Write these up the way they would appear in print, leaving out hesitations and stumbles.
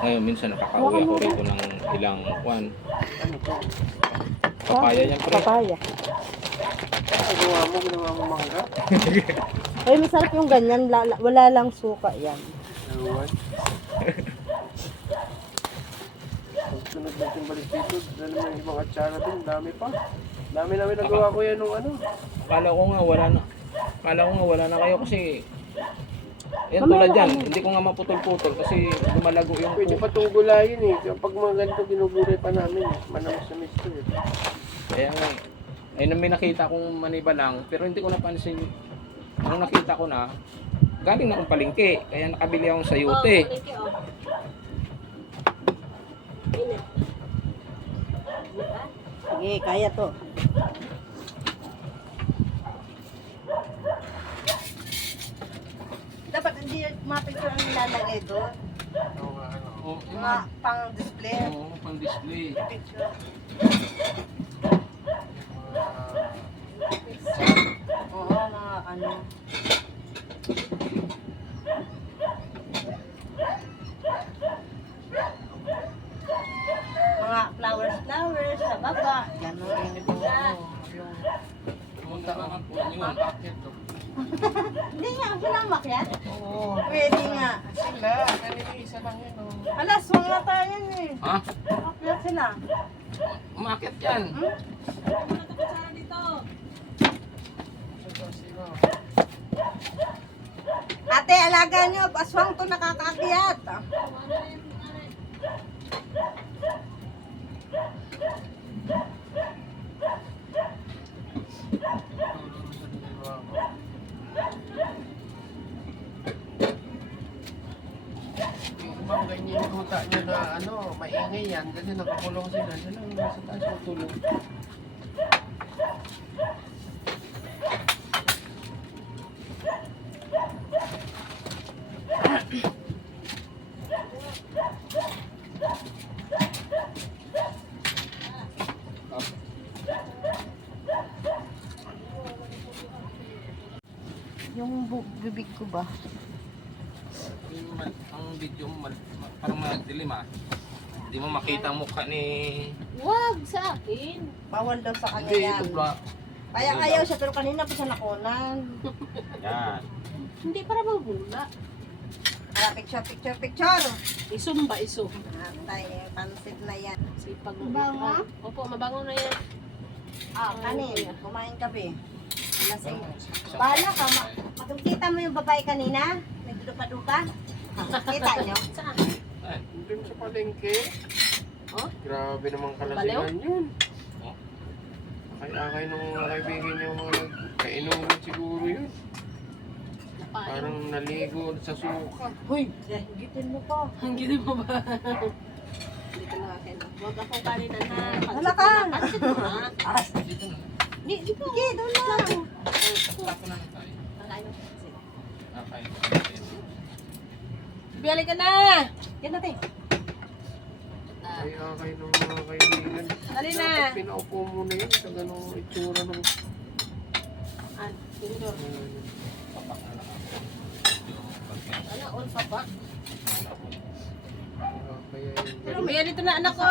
Ngayon, minsan nakakauwi ako rito ng ilang kwan. Ano to? Papaya yan, pre. Papaya. Ginawa mo mangga? Ay, masarap yung ganyan. Wala lang suka yan. Ewan. Pagsunod natin balik dito, dahil may ibang atsara din, dami pa. Dami namin nagawa ko yan nung ano. Akala ko nga wala na kayo kasi yan tulad yan, hindi ko nga maputol-putol kasi lumalago yung Pwede pa itong gulayin eh. Kapag mga ganito, ginugulay pa namin eh. Manamos sa misto eh. Kaya nga, ay nang may nakita kong maniba lang, pero hindi ko napansin. Nung nakita ko na, galing na akong palengke, kaya nakabili akong sayote. Sige, kaya to. Dapat hindi mapicture ang nilalagay doon. Oo nga ano. Oo, Mga pang-display. oo, pang display. Picture. Oo, mga ano. Mga flowers sa baba. Ganon. Punta ka po yun. Bakit to? Hindi nga, sila makyat. Oo. Pwede nga. Sila, kanina isa lang yun oh. Alas, mga tayo yan eh. Ha? Makyat sila. Umakit yan. Sino? Ate, alaga nyo. Aswang to nakakakyat. Ibang ganyan yung huta nyo na ano, maingay yan. Ganyan nakakulong sila. Sila lang nasa taas yung tulong. Yung bibig ko ba? Ang video mo, parang magdilim ah. Hindi mo makita ang mukha ni... Wag sa akin. Bawal daw sa kanya Hindi, yan. ito ba? Kaya ayaw siya, pero kanina pa siya nakunan. Yan. Hindi para mabula. Kaya picture. Isum ba isum? Atay, pansit na yan. Sipag Mabango? Opo, mabango na yan. Kanin, kumain ka be. Lasing. Bahala ka, makikita mo yung babae kanina? Nagdupa-dupa? Kita nyo? Saan? Ay, Doon sa palengke. Oh? Grabe naman Baliw? kalasingan yun. Oh. Akay-akay nung mga kaibigan niya mga nagkainuman siguro yun. Parang naligo sa suka. Hoy! Gitin mo pa. Ang gini mo ba? Dito na akin. Huwag akong kalinan ha. Hala ka! Pansit mo ha. dito na. Di po. Sige, doon na. Tapo na lang tayo. Pakain mo. Sige. Okay. Biyali ka na! Yan natin. Akay-akay nung mga kaibigan. Dali na. Dapat pinaupo mo na yun sa ganung itsura ng... Tindor. Papak na lang ako. Ano, all papa? Kaya Pero yun. Biyali ito na anak ko.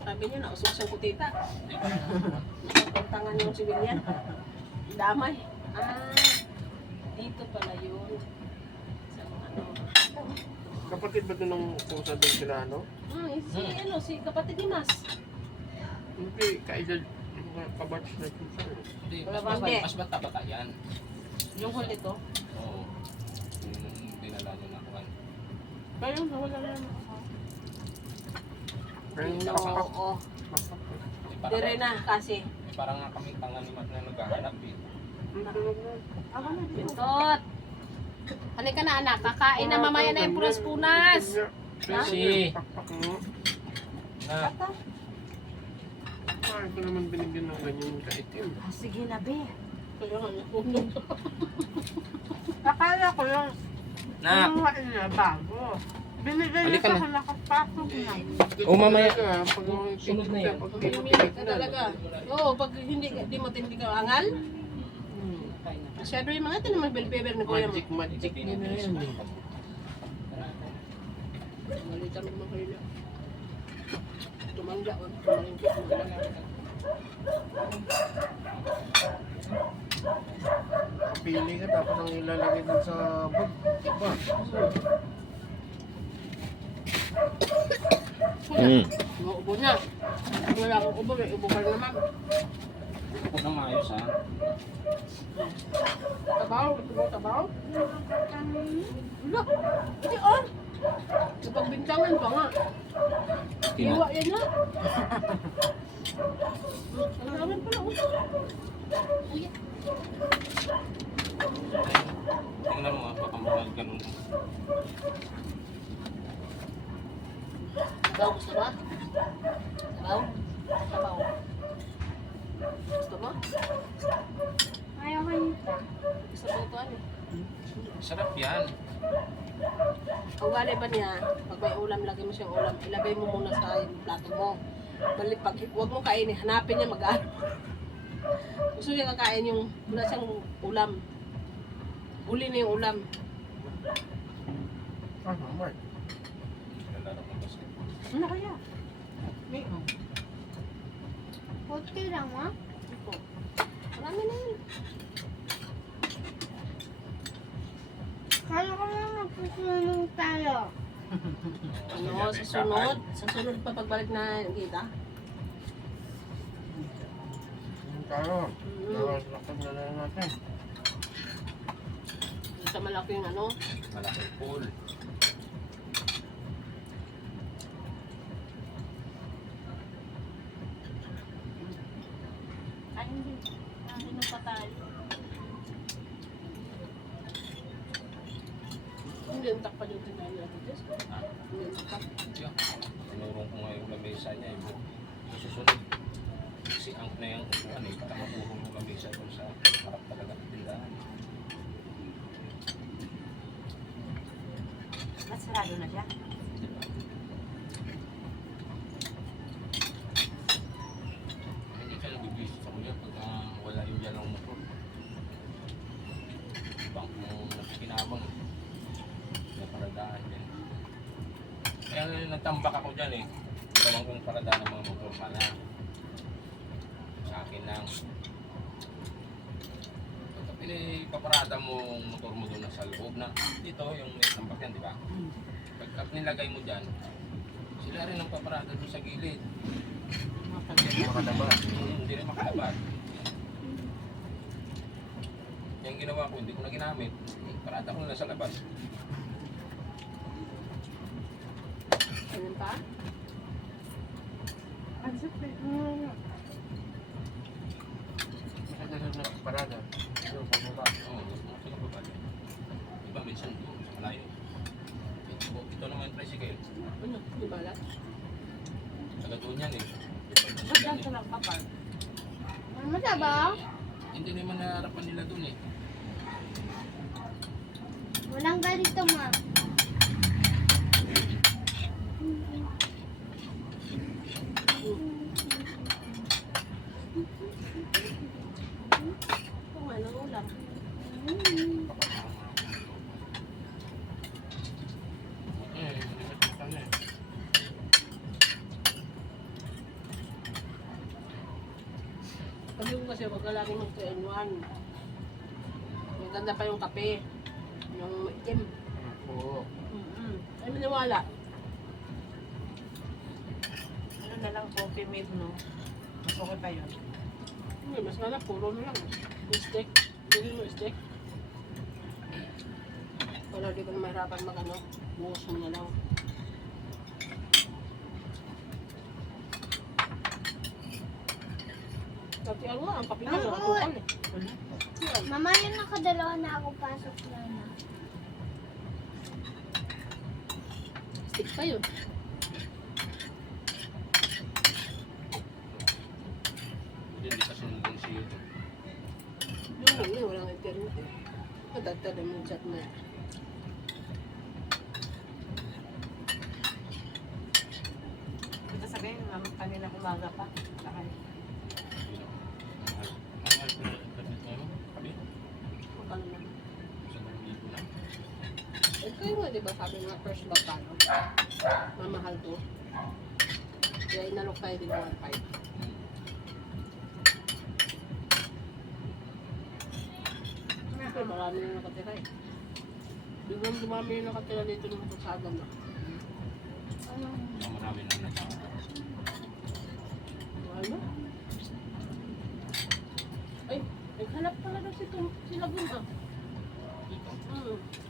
Sabi niyo na, usok siyang kutita. Nakapagtangan yung sibilyan. Damay. Dito pala yun. Sa ano. Kapatid ba ito ng pusa doon sila ano? Si kapatid ni Mas. Hindi, kaedad. Kabatch na pusa. Hindi, Wala mas ba? mas bata yan. Yung hall ito. Oo. Yung dinala nyo na kuhan. Pero wala na naman. Pero Oo. Dire na kasi. Parang nga kami tanga ni Mat na naghahanap eh. Ako na dito. Pintot. Halika na anak, kakain na mamaya na yung punas-punas. Kasi, Pakpak mo. na, Ay, ko naman binigyan ng ganyan kaitim. Sige na be. Kaya nga, Akala ko lang. na, na bago. Binigay Halika na. nakapasok na. O, mamaya. Pag Sunod na yan. Pag Pumili ka talaga. Oo, pag hindi mo tindi ka angal, Hmm. kain na. Masyado yung mga ito na mag-beber ni kuya mo. Magic nyo na yan eh. Malitan mo mga kuya. Tumangga o tumangga mo. Pili ka tapos ang ilalagay dun sa bag. Iba. Ubo niya. Wala akong ubo, may ubo ka naman. Ako na maayos ha. Tabaw, tabaw. Wala, hindi on. Napagbintangan pa nga. Iwa yan na. Ang dami pala. Ay, Tingnan mo baka mukhang ganun. Tabaw, gusto ba? Tabaw? Tabaw. Gusto mo? Ayaw ka nito. Gusto mo ito ano? Sarap yan. Ang gali ba niya, pag may ulam, lagay mo siyang ulam, ilagay mo muna sa plato mo. Balik, pag huwag mo kainin, hanapin niya mag-ano. Gusto niya kakain yung wala siyang ulam. Huli na yung ulam. Mark. Ano kaya? Okay lang, ha? Ito. Marami na yun. Kala ko lang magsusunod tayo. Ano, sa sunod? Sa sunod pa pagbalik na kita? Yung tayo. Lakad na lang natin. Sa malaking ano? Malaking pool. Ay, hindi. Ano pa tayo? Hindi yung takpan yung tinahin niya dito. Hindi yung takpan. Yan. Tinurong ko nga yung lamesa niya. Yung susunod. Si Ang na yung upuan eh. Para mapurong yung lamesa doon sa harap talaga ng tindahan. Mas sarado na siya. Hindi ka nabibisi sa kuya pagka wala yung yan ang motor. Bang kinabang. May paradaan din. Kaya nagtambak ako dyan eh. Dalawang kong paradaan ng mga motor pala. Sa akin lang. Pagka pinapaparada mo ang motor mo doon sa loob na dito yung may tambak yan, di ba? Pagka nilagay mo dyan, sila rin ang paparada doon sa gilid. Makalaba. Hindi rin makalabas. Yung ginawa ko, hindi ko na ginamit. Parada ko na sa labas. Ganun pa? Ang super. Makagalad na parada. Yung pababa. Oo, sa labas. Iba minsan doon, sa malayo. Ito naman yung tricycle. Ano? Di bala? Taga doon yan eh. Ba't lang siya nagpapal? Ano sabaw? Hindi naman naharapan nila doon eh. Walang ganito, ma. Kung ano ulam. Sabi ko kasi wag ka lagi mag-2-in-1. Maganda pa yung kape. Yung itim. Oo. Ay, maniwala. Ano na lang coffee made, no? Mas okay pa yun. Hindi, mas malap. Puro na lang. Yung steak. Bili mo yung steak. Para di ka na mahirapan mag-ano. Buhos mo na lang. Pati ano nga, ang kape nga. Ang Nakakukal eh. Yan. Mama, yun nakadalawa na ako pasok na na. Stick pa yun. Hindi kasi nandun si YouTube. Yung lang yun, walang internet eh. Patagtada mo yung chat na yan. Ito sabihin, kanina umaga pa. Saka, Mahal ko na internet ngayon. Sabi, Kayo nga, di ba sabi nga, first lot tayo. Mamahal to. Kaya inalok tayo din ng 1.5. Kasi marami na nakatira eh. Biglang dumami yung nakatira dito ng kalsada na. Ang marami nang natawa. Ano? Ay, naghanap pala daw si Lagun ah. Dito. Hmm.